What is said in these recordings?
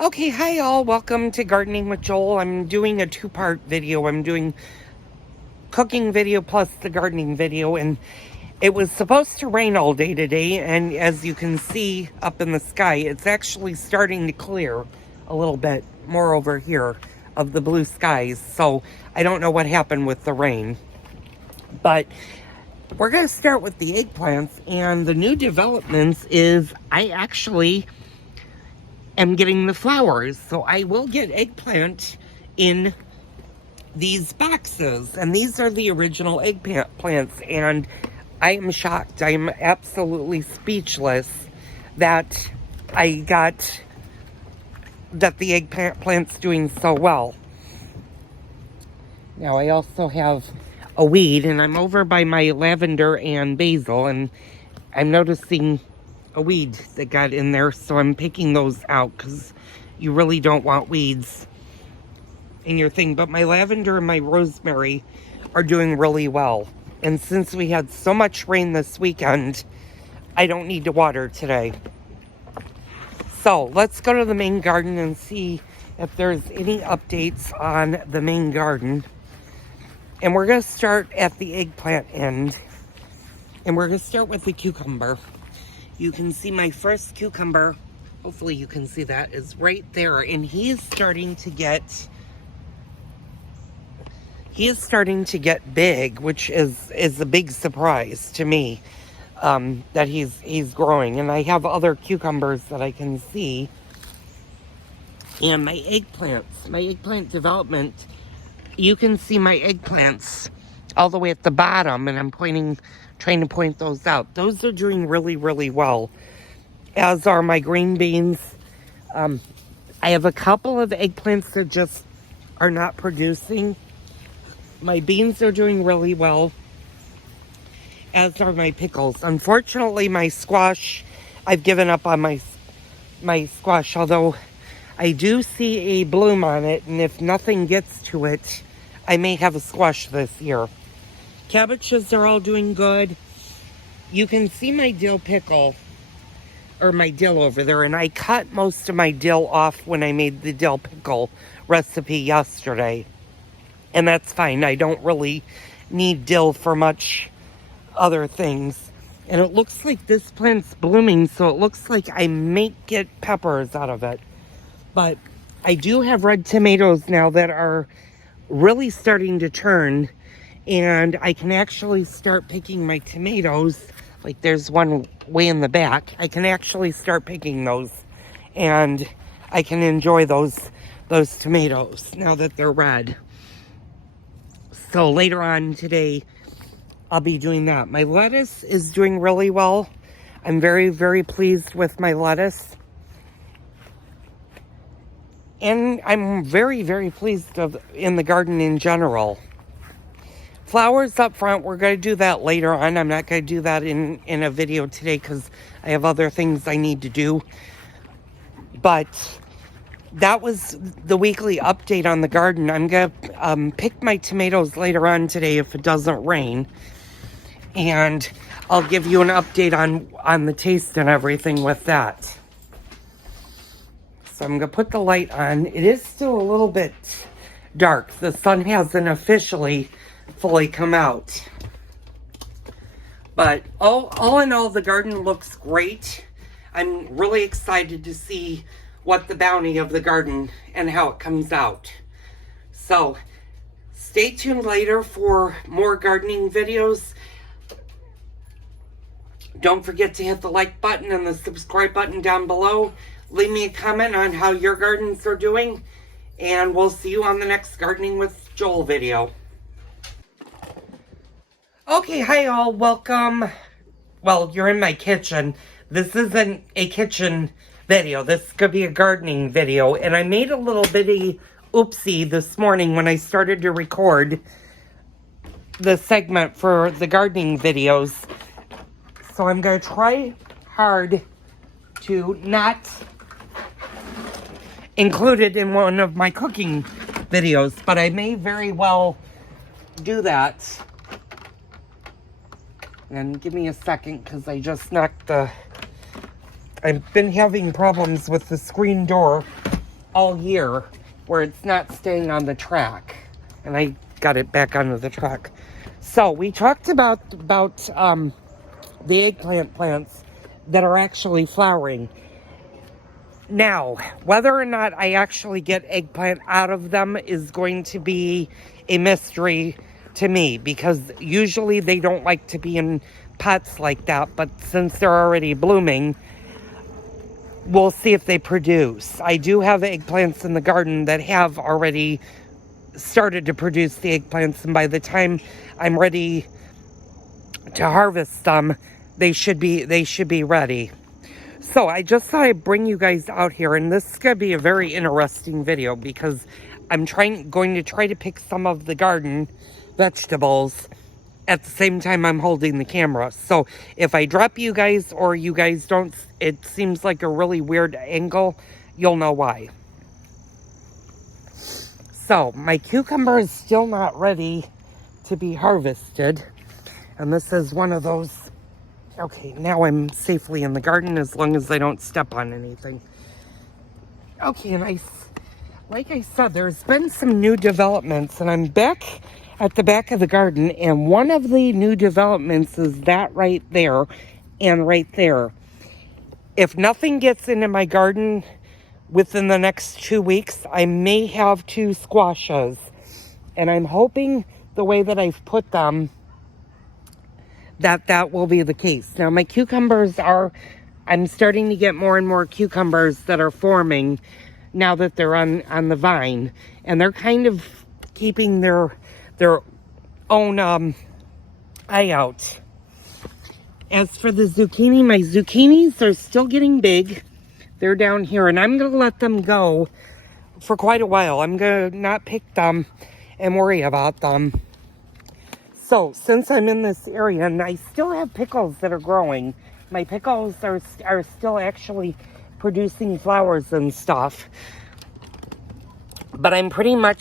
Okay, hi all. Welcome to Gardening with Joel. I'm doing a two-part video. I'm doing cooking video plus the gardening video, and it was supposed to rain all day today, and as you can see up in the sky, it's actually starting to clear a little bit more over here of the blue skies. So I don't know what happened with the rain, but we're going to start with the eggplants, and the new developments is I actually am getting the flowers. So I will get eggplant in these boxes, and these are the original eggplant plants, and I am shocked. I am absolutely speechless that that the eggplant plant's doing so well. Now I also have a weed, and I'm over by my lavender and basil, and I'm noticing a weed that got in there, so I'm picking those out because you really don't want weeds in your thing. But my lavender and my rosemary are doing really well, and since we had so much rain this weekend, I don't need to water today. So let's go to the main garden and see if there's any updates on the main garden. And we're going to start at the eggplant end, and we're going to start with the cucumber. You can see my first cucumber, hopefully you can see that, is right there. And he is starting to get big, which is a big surprise to me, that he's growing. And I have other cucumbers that I can see. And my eggplant development, you can see my eggplants all the way at the bottom, and I'm trying to point those out. Those are doing really, really well, as are my green beans. I have a couple of eggplants that just are not producing. My beans are doing really well, as are my pickles. Unfortunately, my squash, I've given up on my squash, although I do see a bloom on it, and if nothing gets to it, I may have a squash this year. Cabbages are all doing good. You can see my dill pickle, or my dill over there, and I cut most of my dill off when I made the dill pickle recipe yesterday. And that's fine. I don't really need dill for much other things. And it looks like this plant's blooming, so it looks like I may get peppers out of it. But I do have red tomatoes now that are really starting to turn, and I can actually start picking my tomatoes. Like there's one way in the back. I can actually start picking those, and I can enjoy those tomatoes now that they're red. So later on today, I'll be doing that. My lettuce is doing really well. I'm very, very pleased with my lettuce. And I'm very, very pleased in the garden in general. Flowers up front, we're going to do that later on. I'm not going to do that in a video today because I have other things I need to do. But that was the weekly update on the garden. I'm going to pick my tomatoes later on today if it doesn't rain. And I'll give you an update on the taste and everything with that. So I'm going to put the light on. It is still a little bit dark. The sun hasn't officially fully come out. But all in all, the garden looks great. I'm really excited to see what the bounty of the garden and how it comes out. So stay tuned later for more gardening videos. Don't forget to hit the like button and the subscribe button down below. Leave me a comment on how your gardens are doing, and we'll see you on the next Gardening with Joel video. Okay, hi all, welcome. Well, you're in my kitchen. This isn't a kitchen video. This could be a gardening video, and I made a little bitty oopsie this morning when I started to record the segment for the gardening videos. So I'm going to try hard to not include it in one of my cooking videos, but I may very well do that. And give me a second because I just knocked the... I've been having problems with the screen door all year where it's not staying on the track. And I got it back onto the track. So we talked about the eggplant plants that are actually flowering. Now, whether or not I actually get eggplant out of them is going to be a mystery to me, because usually they don't like to be in pots like that, but since they're already blooming, we'll see if they produce. I do have eggplants in the garden that have already started to produce the eggplants, and by the time I'm ready to harvest them, they should be ready. So I just thought I'd bring you guys out here, and this is going to be a very interesting video because I'm going to try to pick some of the garden vegetables at the same time I'm holding the camera. So if I drop you guys or you guys don't, it seems like a really weird angle, you'll know why. So my cucumber is still not ready to be harvested, and this is one of those. Okay, now I'm safely in the garden as long as I don't step on anything. Okay, and like I said, there's been some new developments, and I'm back at the back of the garden, and one of the new developments is that right there and right there. If nothing gets into my garden within the next 2 weeks, I may have 2 squashes, and I'm hoping the way that I've put them that will be the case. Now my cucumbers I'm starting to get more and more cucumbers that are forming now that they're on the vine, and they're kind of keeping their own eye out. As for the zucchini, my zucchinis are still getting big. They're down here, and I'm going to let them go for quite a while. I'm going to not pick them and worry about them. So, since I'm in this area, and I still have pickles that are growing, my pickles are still actually producing flowers and stuff. But I'm going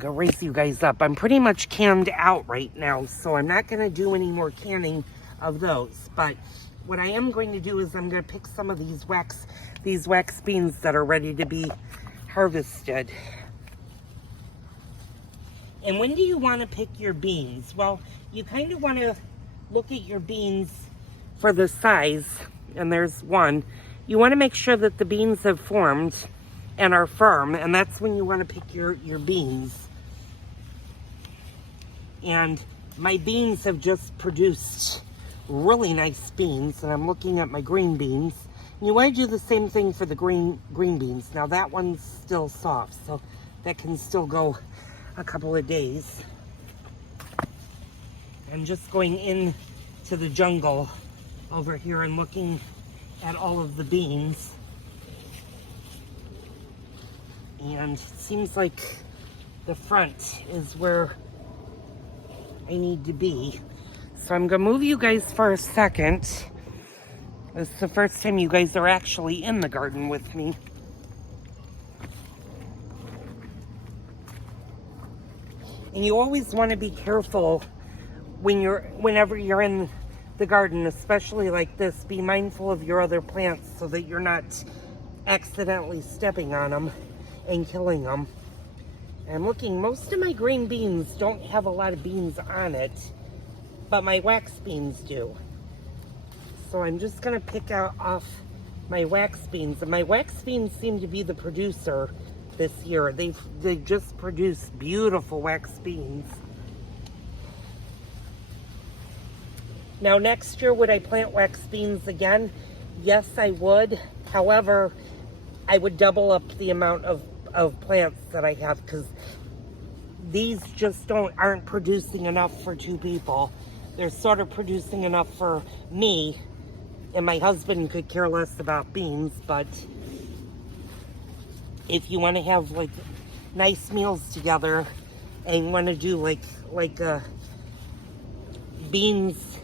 to raise you guys up. I'm pretty much canned out right now, so I'm not going to do any more canning of those. But what I am going to do is I'm going to pick some of these wax beans that are ready to be harvested. And when do you want to pick your beans? Well, you kind of want to look at your beans for the size, and there's one. You want to make sure that the beans have formed and are firm, and that's when you want to pick your beans. And my beans have just produced really nice beans, and I'm looking at my green beans. And you want to do the same thing for the green beans. Now that one's still soft, so that can still go a couple of days. I'm just going in to the jungle over here and looking at all of the beans, and it seems like the front is where I need to be. So I'm gonna move you guys for a second. This is the first time you guys are actually in the garden with me. And you always want to be careful whenever you're in the garden, especially like this. Be mindful of your other plants so that you're not accidentally stepping on them and killing them. And I'm looking, most of my green beans don't have a lot of beans on it, but my wax beans do. So I'm just going to pick off my wax beans. And my wax beans seem to be the producer this year. They just produce beautiful wax beans. Now next year, would I plant wax beans again? Yes, I would. However, I would double up the amount of plants that I have, because these just aren't producing enough for 2 people. They're sort of producing enough for me, and my husband could care less about beans. But if you want to have like nice meals together and you want to do like beans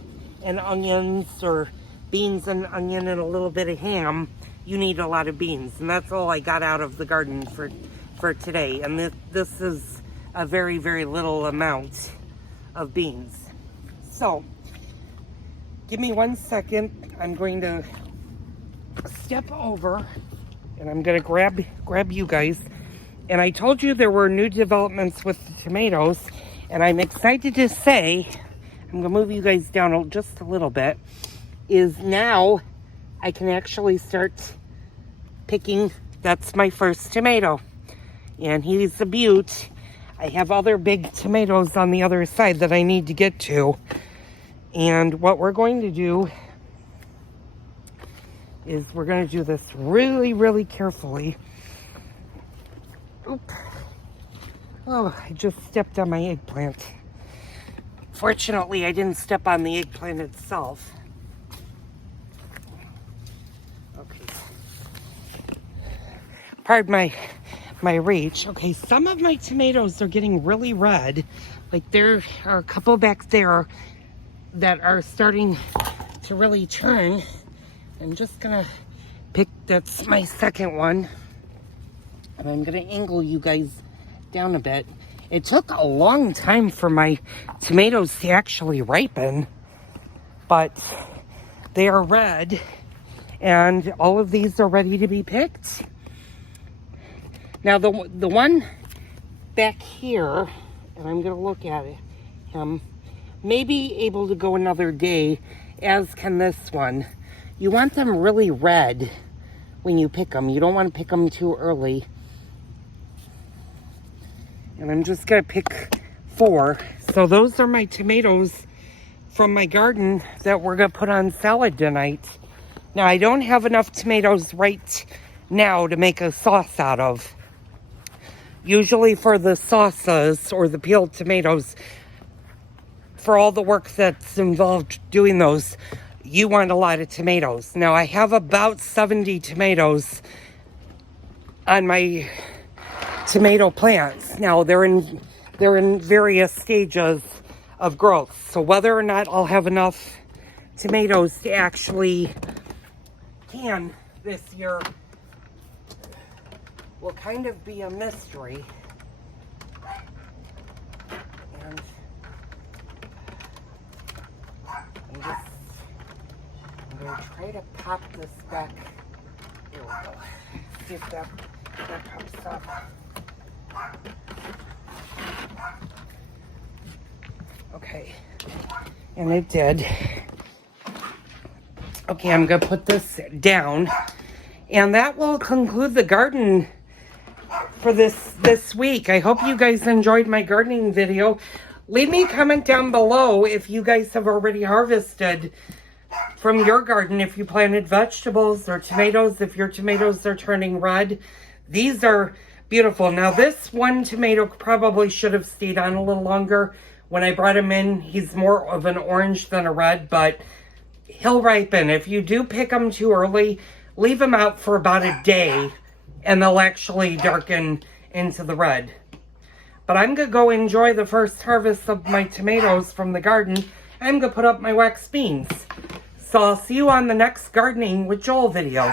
and onions, or beans and onion and a little bit of ham, you need a lot of beans. And that's all I got out of the garden for today. And this is a very, very little amount of beans. So give me 1 second. I'm going to step over And I'm gonna grab you guys. And I told you there were new developments with the tomatoes, and I'm excited to say, I'm gonna move you guys down just a little bit, is now I can actually start picking. That's my first tomato, and he's a beaut. I have other big tomatoes on the other side that I need to get to. And what we're going to do is we're going to do this really, really carefully. Oop. Oh, I just stepped on my eggplant. Fortunately, I didn't step on the eggplant itself. Okay. Pardon my reach. Okay, some of my tomatoes are getting really red. Like there are a couple back there that are starting to really turn. I'm just gonna pick, that's my second one. And I'm gonna angle you guys down a bit. It took a long time for my tomatoes to actually ripen, but they are red and all of these are ready to be picked. Now the one back here, and I'm gonna look at him, may be able to go another day, as can this one. You want them really red when you pick them. You don't want to pick them too early. And I'm just gonna pick 4. So those are my tomatoes from my garden that we're gonna put on salad tonight. Now I don't have enough tomatoes right now to make a sauce out of. Usually for the sauces or the peeled tomatoes, for all the work that's involved doing those, you want a lot of tomatoes. Now I have about 70 tomatoes on my tomato plants. Now they're in various stages of growth. So whether or not I'll have enough tomatoes to actually can this year will kind of be a mystery. And I'm going to try to pop this back. Here we go. See if that pops up. Okay. And it did. Okay, I'm going to put this down. And that will conclude the garden for this week. I hope you guys enjoyed my gardening video. Leave me a comment down below if you guys have already harvested from your garden, if you planted vegetables or tomatoes, if your tomatoes are turning red. These are beautiful. Now this one tomato probably should have stayed on a little longer. When I brought him in, he's more of an orange than a red, but he'll ripen. If you do pick them too early, leave them out for about a day and they'll actually darken into the red. But I'm going to go enjoy the first harvest of my tomatoes from the garden. I'm going to put up my wax beans. So I'll see you on the next Gardening with Joel video.